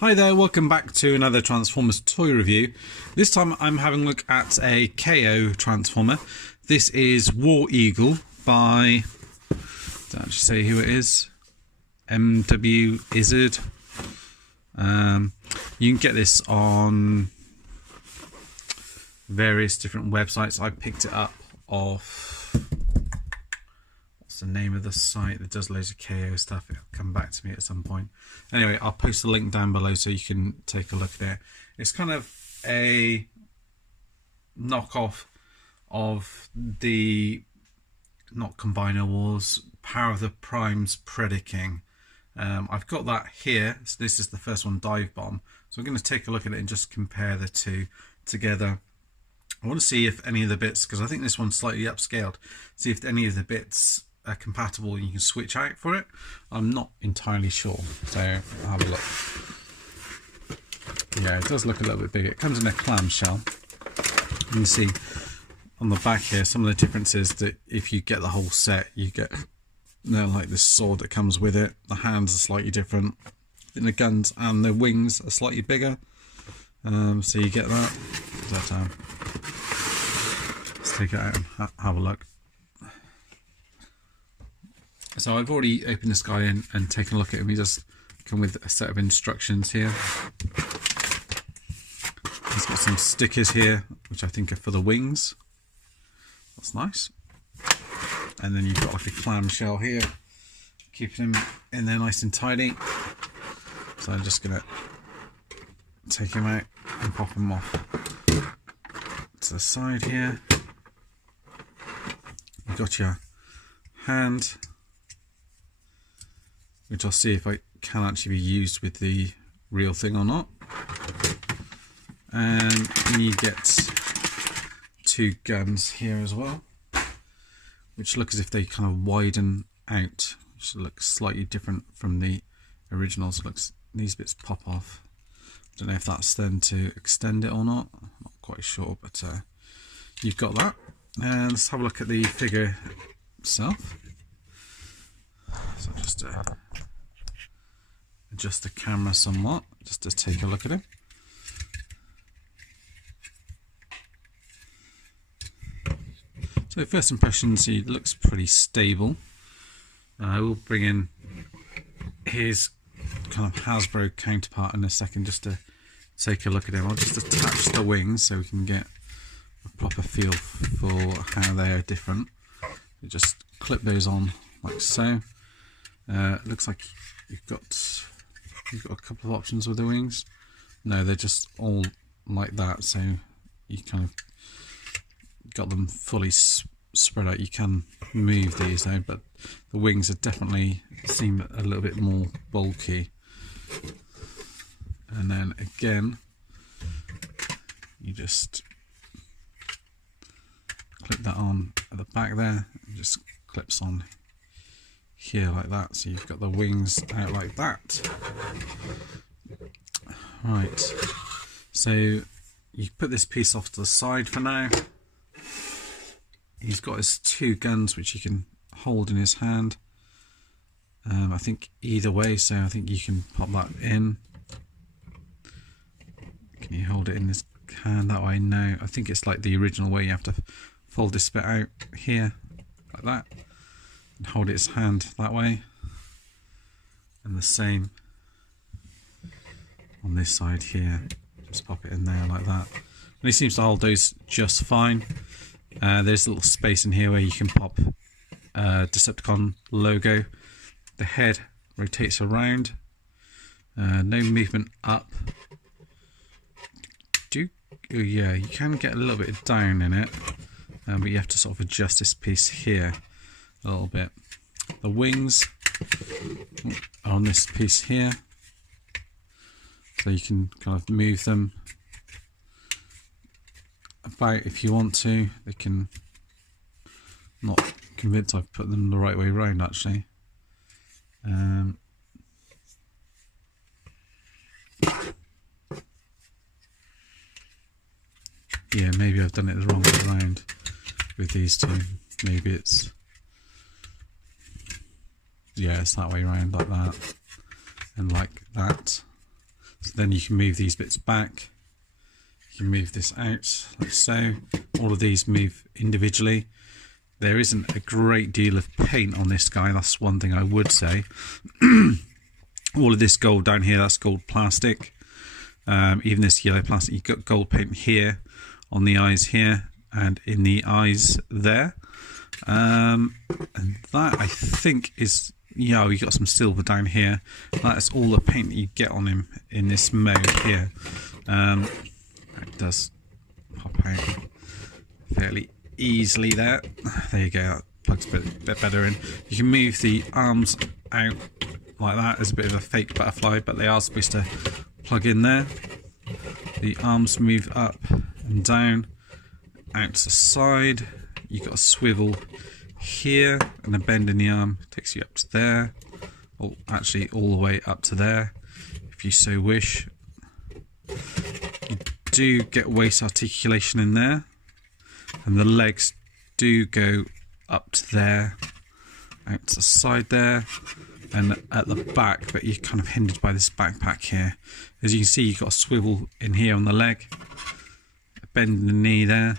Hi there, welcome back to another Transformers toy review. This time I'm having a look at a KO Transformer. This is War Eagle by, don't actually say who it is, MW Izzard. You can get this on various different websites. I picked it up off, what's the name of the site that does loads of KO stuff? It'll come back to me at some point. Anyway, I'll post the link down below so you can take a look at it. It's kind of a knockoff of the, not Combiner Wars, Power of the Prime's Predaking. I've got that here. So this is the first one, Dive Bomb. So I'm going to take a look at it and just compare the two together. I want to see if any of the bits, because I think this one's slightly upscaled, see if any of the bits are compatible and you can switch out for it. I'm not entirely sure, so I'll have a look. Yeah, it does look a little bit bigger. It comes in a clamshell. You can see on the back here some of the differences that if you get the whole set, you get, like this sword that comes with it. The hands are slightly different. And the guns and the wings are slightly bigger. So you get that. Let's take it out and have a look. So I've already opened this guy in and taken a look at him. He does come with a set of instructions here. He's got some stickers here, which I think are for the wings. That's nice. And then you've got like a clamshell here, keeping him in there nice and tidy. So I'm just gonna take him out and pop him off to the side here. You've got your hand, which I'll see if I can actually be used with the real thing or not. And then you get two guns here as well, which look as if they kind of widen out, which looks slightly different from the originals. Looks, these bits pop off. I don't know if that's then to extend it or not. I'm not quite sure, but you've got that. And let's have a look at the figure itself. So just adjust the camera somewhat, just to take a look at him. So first impressions, he looks pretty stable. I will bring in his kind of Habro counterpart in a second just to take a look at him. I'll just attach the wings so we can get a proper feel for how they are different. You just clip those on like so. It looks like you've got a couple of options with the wings. No, they're just all like that, so you kind of got them fully spread out. You can move these though, but the wings are definitely seem a little bit more bulky. And then again, you just clip that on at the back there. It just clips on here like that, so you've got the wings out like that. Right, so you put this piece off to the side for now. He's got his two guns which he can hold in his hand. I think either way, so I think you can pop that in. Can you hold it in his hand that way? No, I think it's like the original way. You have to fold this bit out here like that and hold it in his hand that way, and the same on this side here. Just pop it in there like that, and he seems to hold those just fine. There's a little space in here where you can pop Decepticon logo. The head rotates around. No movement up. Yeah, you can get a little bit down in it, but you have to sort of adjust this piece here a little bit. The wings are on this piece here, so you can kind of move them about if you want to. They can, not convinced I've put them the right way around actually. Yeah, maybe I've done it the wrong way around with these two. Maybe it's, yeah, it's that way around like that and like that. So then you can move these bits back. You can move this out like so. All of these move individually. There isn't a great deal of paint on this guy, that's one thing I would say. All of this gold down here, that's gold plastic. Even this yellow plastic, you've got gold paint here, on the eyes here, and in the eyes there. And that, I think, is, yeah, we got some silver down here. That's all the paint that you get on him in this mode here. It does pop out fairly easily there. There you go, that plugs a bit better in. You can move the arms out like that as a bit of a fake butterfly, but they are supposed to plug in there. The arms move up and down, out to the side. You've got a swivel here, and a bend in the arm takes you up to there, or actually all the way up to there, if you so wish. You do get waist articulation in there, and the legs do go up to there, out to the side there, and at the back, but you're kind of hindered by this backpack here. As you can see, you've got a swivel in here on the leg, a bend in the knee there,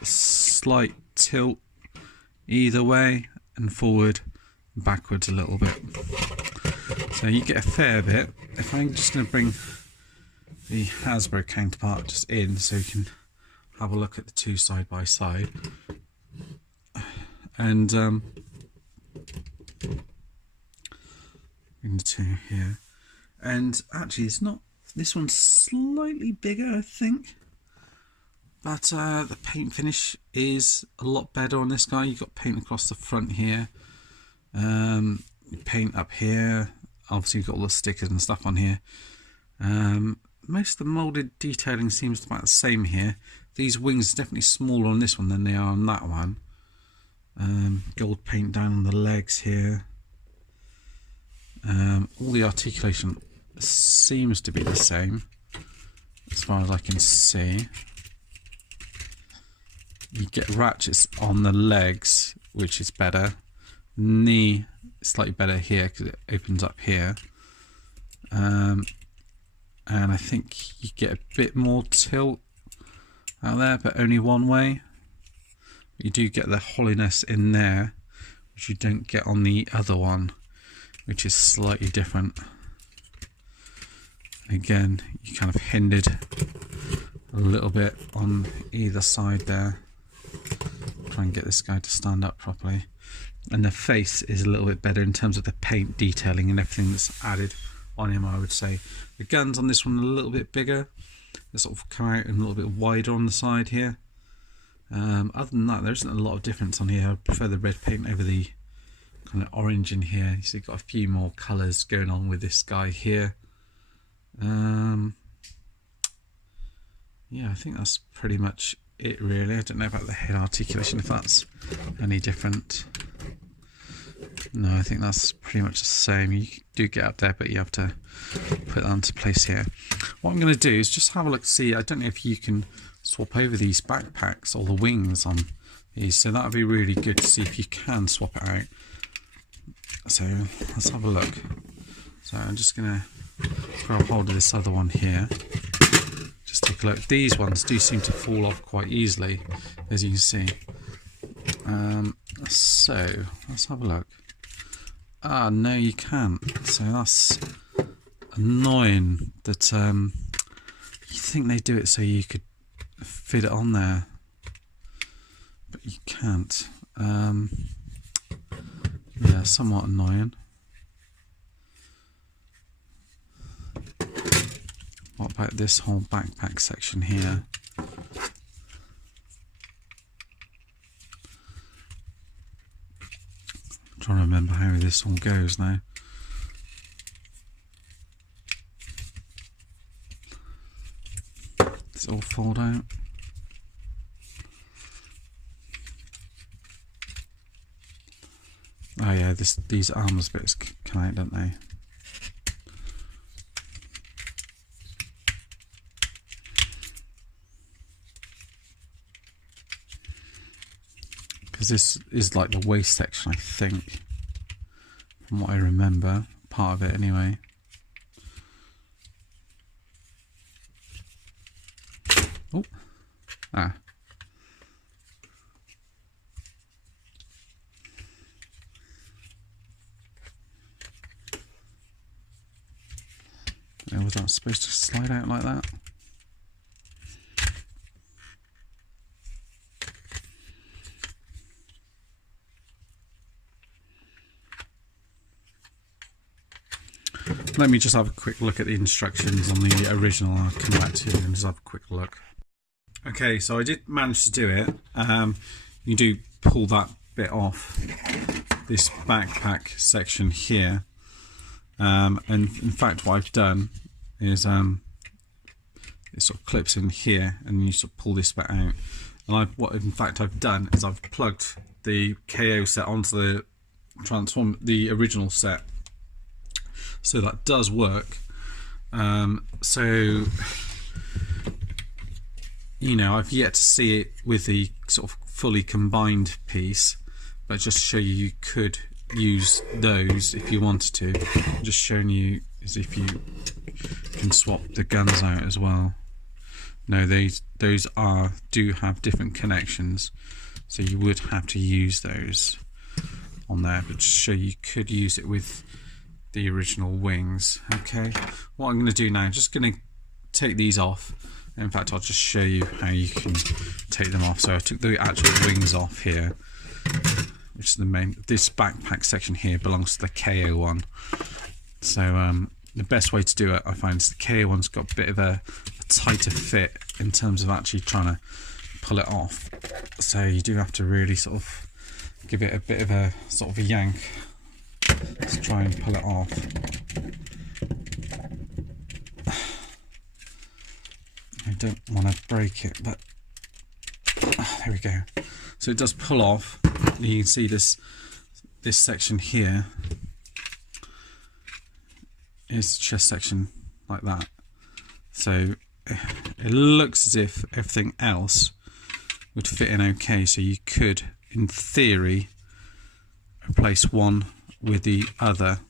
a slight tilt either way, and forward and backwards a little bit. So you get a fair bit. If I'm just going to bring the Habro counterpart just in so you can have a look at the two side by side. And in the two here. And actually it's not, this one's slightly bigger, I think. But the paint finish is a lot better on this guy. You've got paint across the front here. Paint up here. Obviously you've got all the stickers and stuff on here. Most of the moulded detailing seems about the same here. These wings are definitely smaller on this one than they are on that one. Gold paint down on the legs here. All the articulation seems to be the same as far as I can see. You get ratchets on the legs, which is better. Knee is slightly better here because it opens up here. And I think you get a bit more tilt out there, but only one way. You do get the hollowness in there, which you don't get on the other one, which is slightly different. Again, you kind of hindered a little bit on either side there. Try and get this guy to stand up properly. And the face is a little bit better in terms of the paint detailing and everything that's added on him, I would say. The guns on this one are a little bit bigger. They sort of come out and a little bit wider on the side here. Other than that, there isn't a lot of difference on here. I prefer the red paint over the kind of orange in here. You see, you've got a few more colours going on with this guy here. Yeah, I think that's pretty much it really. I don't know about the head articulation, if that's any different. No, I think that's pretty much the same. You do get up there, but you have to put that into place here. What I'm going to do is just have a look to see. I don't know if you can swap over these backpacks or the wings on these, so that would be really good to see if you can swap it out. So let's have a look. So I'm just going to grab hold of this other one here. Just take a look. These ones do seem to fall off quite easily, as you can see. So let's have a look. Ah, no, you can't. So that's annoying that you think they do it so you could fit it on there, but you can't. Yeah, somewhat annoying. What about this whole backpack section here? I'm trying to remember how this all goes now. Does it all fold out? Oh yeah, these arms bits come out, don't they? Because this is like the waist section, I think, from what I remember, part of it anyway. Oh, ah. Was that supposed to slide out like that? Let me just have a quick look at the instructions on the original. I'll come back to you and just have a quick look. Okay, so I did manage to do it. You do pull that bit off this backpack section here, and in fact what I've done is it sort of clips in here, and you sort of pull this bit out. And what in fact I've done is I've plugged the KO set onto the original set. So that does work. So, you know, I've yet to see it with the sort of fully combined piece, but just to show you could use those if you wanted to. I'm just showing you as if you can swap the guns out as well. No, those do have different connections, so you would have to use those on there, but just show you could use it with the original wings. Okay, what I'm going to do now, I'm just going to take these off. In fact, I'll just show you how you can take them off. So I took the actual wings off here, which is the main. This backpack section here belongs to the KO one. So the best way to do it, I find, is the KO one's got a bit of a tighter fit in terms of actually trying to pull it off. So you do have to really sort of give it a bit of a sort of a yank. Let's try and pull it off. I don't want to break it, but there we go. So it does pull off. You can see this section here is the chest section like that. So it looks as if everything else would fit in okay. So you could, in theory, replace one with the other.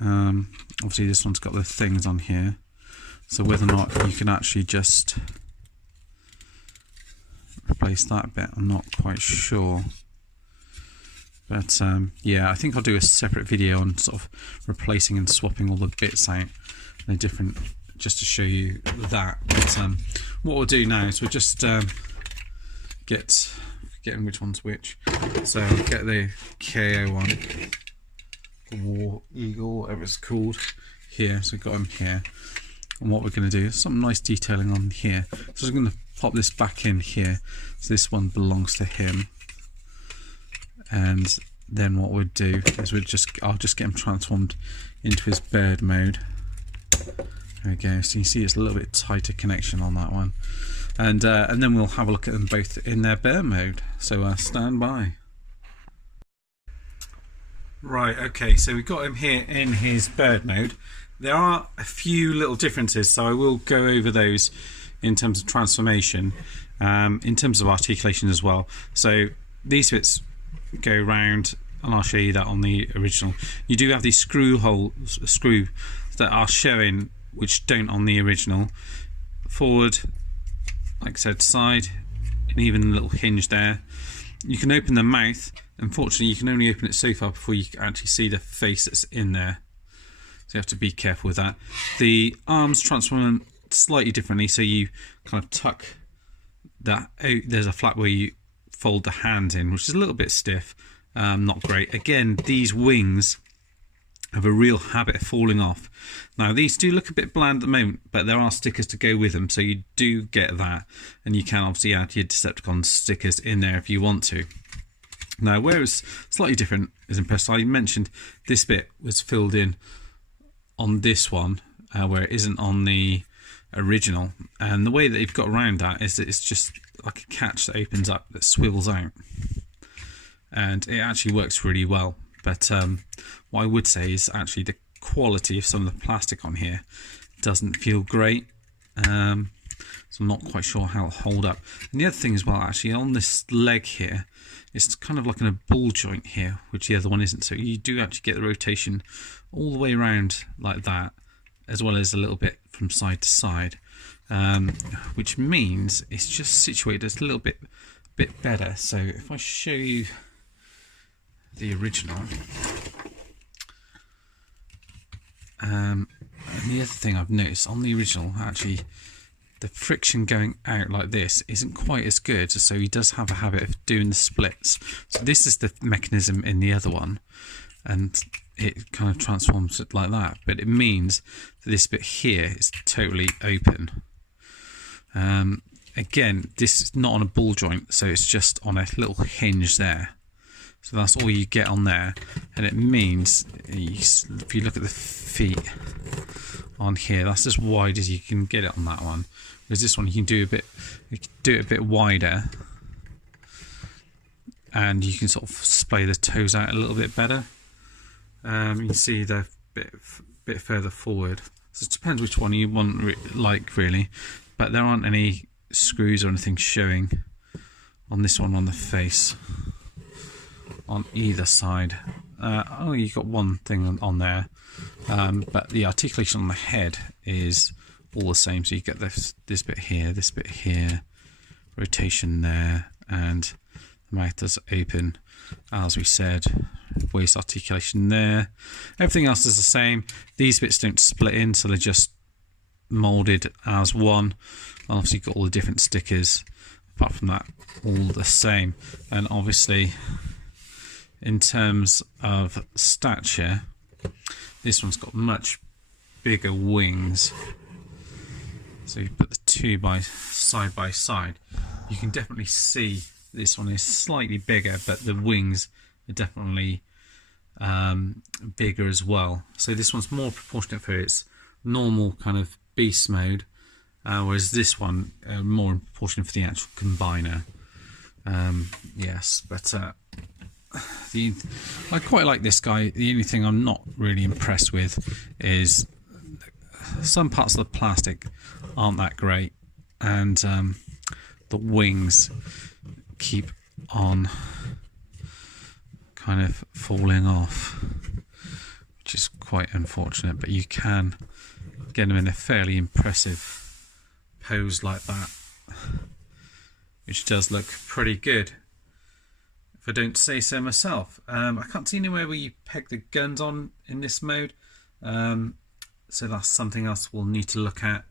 Obviously this one's got the things on here, so whether or not you can actually just replace that bit, I'm not quite sure. But yeah, I think I'll do a separate video on sort of replacing and swapping all the bits out in a different, just to show you that. But what we'll do now is we'll just getting which one's which. So I'll get the KO one, the War Eagle, whatever it's called, here. So we've got them here. And what we're going to do is some nice detailing on here. So I'm going to pop this back in here. So this one belongs to him. And then what we'll do is I'll just get him transformed into his bird mode. There we go. So you see it's a little bit tighter connection on that one. And then we'll have a look at them both in their bear mode. So stand by. Right, okay, so we've got him here in his bird mode. There are a few little differences, so I will go over those in terms of transformation, in terms of articulation as well. So these bits go round, and I'll show you that on the original. You do have these screw that are showing, which don't on the original. Forward, like I said, side, and even a little hinge there. You can open the mouth. Unfortunately, you can only open it so far before you can actually see the face that's in there. So you have to be careful with that. The arms transform slightly differently, so you kind of tuck that out. There's a flap where you fold the hands in, which is a little bit stiff, not great. Again, these wings have a real habit of falling off. Now these do look a bit bland at the moment, but there are stickers to go with them, so you do get that, and you can obviously add your Decepticon stickers in there if you want to. Now where it's slightly different is impressive. I mentioned this bit was filled in on this one, where it isn't on the original, and the way that they've got around that is that it's just like a catch that opens up, that swivels out, and it actually works really well. But what I would say is actually the quality of some of the plastic on here doesn't feel great, so I'm not quite sure how it'll hold up. And the other thing as well, actually, on this leg here, it's kind of like in a ball joint here, which the other one isn't, so you do actually get the rotation all the way around like that, as well as a little bit from side to side. which means it's just situated a little bit better. So if I show you the original, and the other thing I've noticed on the original, actually the friction going out like this isn't quite as good, so he does have a habit of doing the splits. So this is the mechanism in the other one, and it kind of transforms it like that, but it means that this bit here is totally open. Again, this is not on a ball joint, so it's just on a little hinge there. So that's all you get on there, and it means if you look at the feet on here, that's as wide as you can get it on that one. Whereas this one, you can do it a bit wider, and you can sort of splay the toes out a little bit better. You can see the bit further forward. So it depends which one you want, really. But there aren't any screws or anything showing on this one on the face on either side. Oh, you've got one thing on there, but the articulation on the head is all the same. So you get this bit here, rotation there, and the mouth does open, as we said. Waist articulation there. Everything else is the same. These bits don't split in, so they're just molded as one. Obviously, you've got all the different stickers. Apart from that, all the same. And obviously, in terms of stature, this one's got much bigger wings. So you put the two side by side, you can definitely see this one is slightly bigger, but the wings are definitely bigger as well. So this one's more proportionate for its normal kind of beast mode, whereas this one more proportionate for the actual combiner. Yes, but I quite like this guy. The only thing I'm not really impressed with is some parts of the plastic aren't that great, and the wings keep on kind of falling off, which is quite unfortunate, but you can get them in a fairly impressive pose like that, which does look pretty good, if I don't say so myself. I can't see anywhere where you peg the guns on in this mode, so that's something else we'll need to look at.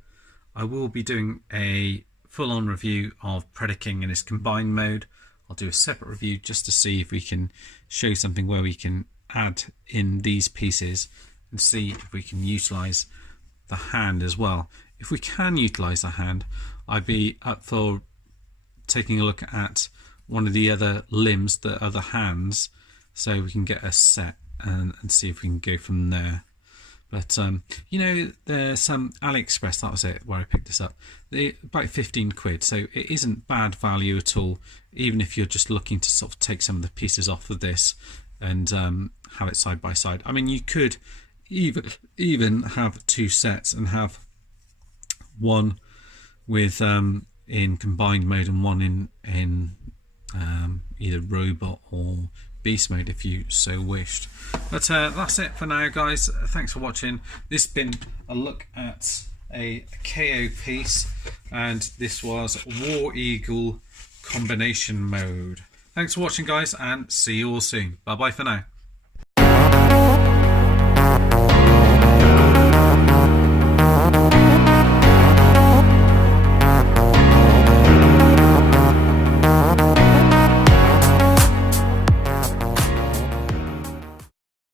I will be doing a full-on review of Predaking in its combined mode. I'll do a separate review just to see if we can show something where we can add in these pieces and see if we can utilize the hand as well. If we can utilize the hand, I'd be up for taking a look at one of the other limbs, the other hands, so we can get a set and see if we can go from there. But you know, there's some AliExpress, that was it, where I picked this up. About 15 quid, so it isn't bad value at all, even if you're just looking to sort of take some of the pieces off of this and have it side by side. I mean, you could even have two sets and have one with in combined mode and one in either robot or beast mode if you so wished. But that's it for now, guys. Thanks for watching. This has been a look at a KO piece, and this was War Eagle combination mode. Thanks for watching, guys, and see you all soon. Bye bye for now.